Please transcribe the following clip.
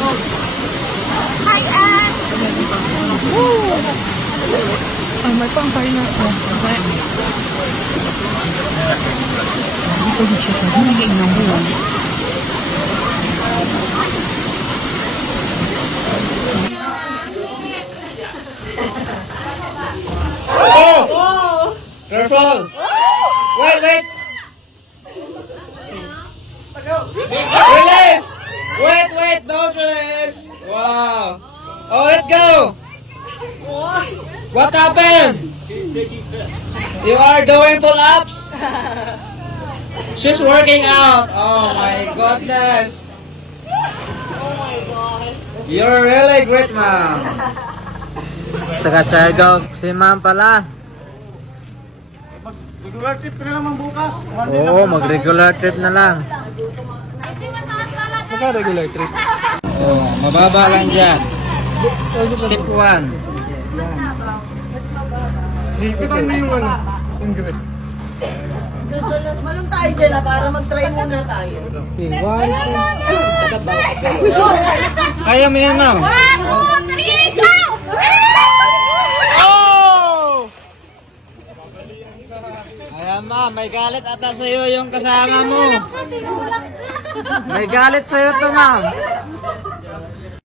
Hi, Ann! May pangkay na ako. Dito di siya sa hingin ng buwan. Oh! Careful! Wait! Release! Wait! Don't release! Wow! Oh, let go! What happened? You are doing pull-ups? She's working out. Oh my goodness. You're really great, ma'am. Taga Siargao, si ma'am pala. Regular trip ka na naman bukas. Oo, mag-regular trip na lang. Baka regular trip. Oh, mababa lang dyan. Step 1. Ikutan mo yung ano, yung grip. Malong tayo dyan na para mag-try muna tayo. Kaya mo yan, ma'am. 1, 2, 3, go! Oh! Ayan, ma'am. May galit ata sa'yo yung kasama mo. May galit sa'yo to, ma'am.